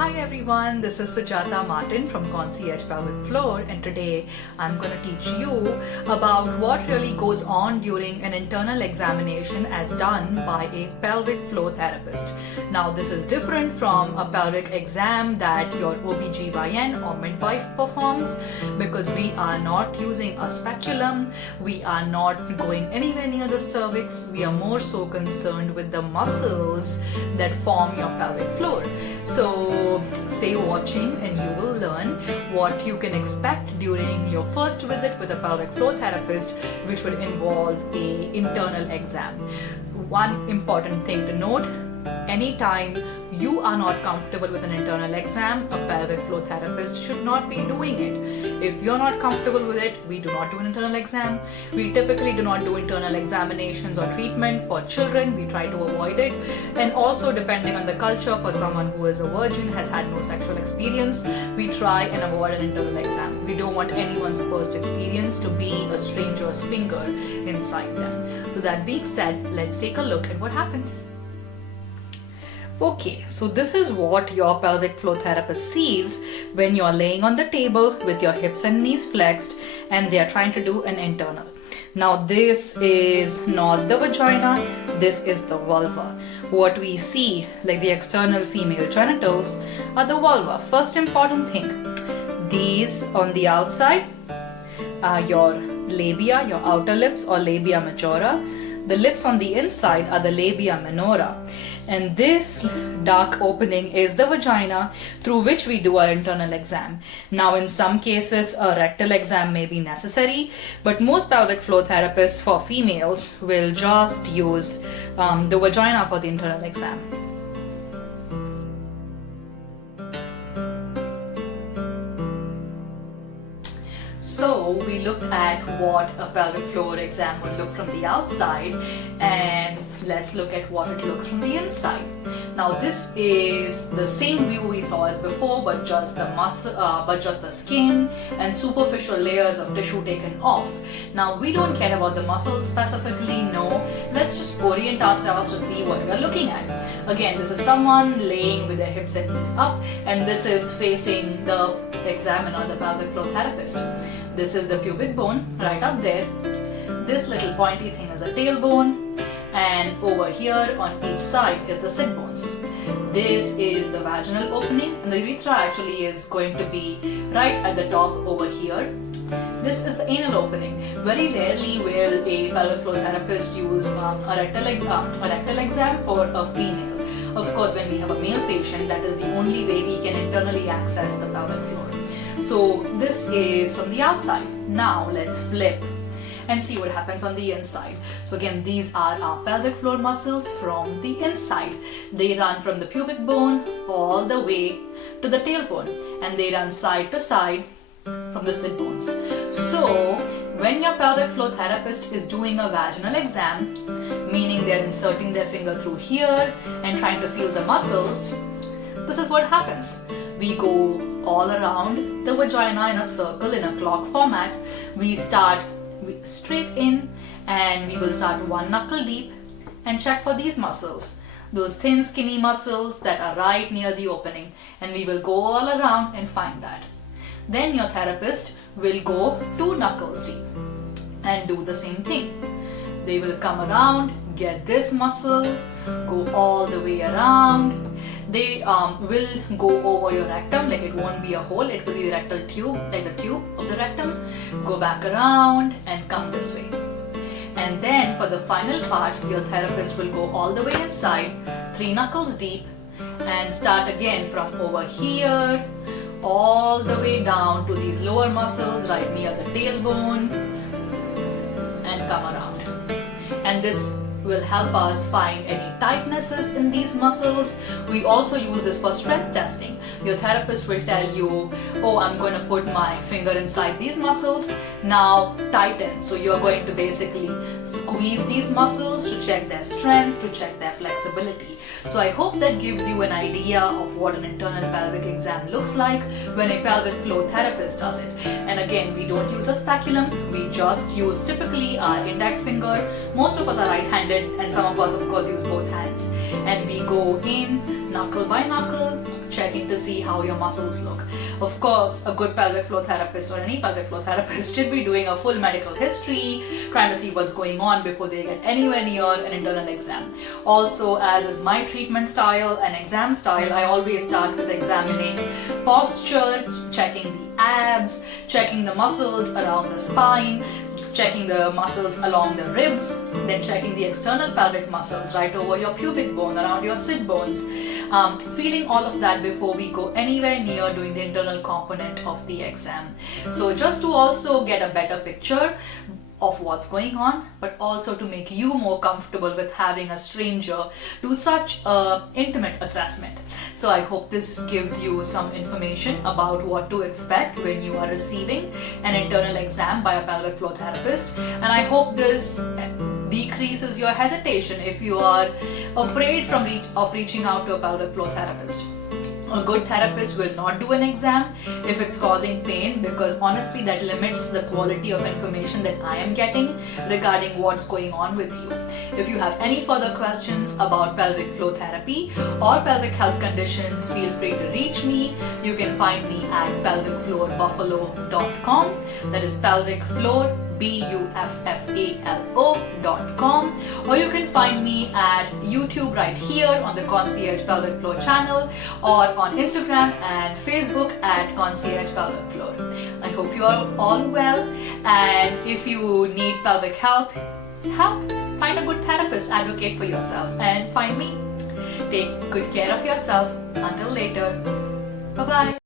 Hi everyone, this is Sujata Martin from Concierge Pelvic Floor, and today I'm going to teach you about what really goes on during an internal examination as done by a pelvic floor therapist. Now this is different from a pelvic exam that your OBGYN or midwife performs because we are not using a speculum, we are not going anywhere near the cervix, we are more so concerned with the muscles that form your pelvic floor. So stay watching and you will learn what you can expect during your first visit with a pelvic floor therapist, which will involve a internal exam. One important thing to note: anytime you are not comfortable with an internal exam, a pelvic floor therapist should not be doing it. If you're not comfortable with it, we do not do an internal exam. We typically do not do internal examinations or treatment for children. We try to avoid it. And also, depending on the culture, for someone who is a virgin, has had no sexual experience, we try and avoid an internal exam. We don't want anyone's first experience to be a stranger's finger inside them. So that being said, let's take a look at what happens. Okay, so this is what your pelvic floor therapist sees when you're laying on the table with your hips and knees flexed and they're trying to do an internal. Now this is not the vagina, this is the vulva. What we see, like the external female genitals, are the vulva. First important thing, these on the outside are your labia, your outer lips or labia majora. The lips on the inside are the labia minora, and this dark opening is the vagina through which we do our internal exam. Now in some cases a rectal exam may be necessary, but most pelvic floor therapists for females will just use the vagina for the internal exam. So we looked at what a pelvic floor exam would look from the outside, and let's look at what it looks from the inside. Now this is the same view we saw as before, but just the skin and superficial layers of tissue taken off. Now we don't care about the muscles specifically, no. Let's just orient ourselves to see what we are looking at. Again, this is someone laying with their hips and knees up, and this is facing the examiner, the pelvic floor therapist. This is the pubic bone right up there. This little pointy thing is a tailbone, and over here on each side is the sit bones. This is the vaginal opening, and the urethra actually is going to be right at the top over here. This is the anal opening. Very rarely will a pelvic floor therapist use a rectal exam for a female. Of course, when we have a male patient, that is the only way we can internally access the pelvic floor. So this is from the outside. Now let's flip and see what happens on the inside. So again, these are our pelvic floor muscles from the inside. They run from the pubic bone all the way to the tailbone, and they run side to side from the sit bones. So when your pelvic floor therapist is doing a vaginal exam, meaning they're inserting their finger through here and trying to feel the muscles, this is what happens. We go all around the vagina in a circle in a clock format. We start straight in, and we will start one knuckle deep and check for these muscles, those thin skinny muscles that are right near the opening, and we will go all around and find that. Then your therapist will go 2 knuckles deep and do the same thing. They will come around, get this muscle, go all the way around. They will go over your rectum, like it won't be a hole, it will be the rectal tube, like the tube of the rectum. Go back around and come this way. And then for the final part, your therapist will go all the way inside, 3 knuckles deep, and start again from over here, all the way down to these lower muscles right near the tailbone, and come around. And this will help us find any tightnesses in these muscles. We also use this for strength testing. Your therapist will tell you, oh, I'm going to put my finger inside these muscles, now tighten. So you're going to basically squeeze these muscles to check their strength, to check their flexibility. So I hope that gives you an idea of what an internal pelvic exam looks like when a pelvic floor therapist does it. And again, we don't use a speculum, we just use typically our index finger. Most of us are right-handed, and some of us of course use both hands, and we go in knuckle by knuckle, checking to see how your muscles look. Of course, a good pelvic floor therapist or any pelvic floor therapist should be doing a full medical history, trying to see what's going on before they get anywhere near an internal exam. Also, as is my treatment style and exam style, I always start with examining posture, checking the abs, checking the muscles around the spine, checking the muscles along the ribs, then checking the external pelvic muscles right over your pubic bone, around your sit bones, feeling all of that before we go anywhere near doing the internal component of the exam. So just to also get a better picture of what's going on, but also to make you more comfortable with having a stranger do such an intimate assessment. So I hope this gives you some information about what to expect when you are receiving an internal exam by a pelvic floor therapist, and I hope this decreases your hesitation if you are afraid of reaching out to a pelvic floor therapist. A good therapist will not do an exam if it's causing pain, because honestly that limits the quality of information that I am getting regarding what's going on with you. If you have any further questions about pelvic floor therapy or pelvic health conditions, feel free to reach me. You can find me at pelvicfloorbuffalo.com. That is pelvic floor buffalo.com, or you can find me at YouTube right here on the Concierge Pelvic Floor channel, or on Instagram and Facebook at Concierge Pelvic Floor. I hope you are all well, and if you need pelvic health help, find a good therapist, advocate for yourself, and find me. Take good care of yourself. Until later, bye bye.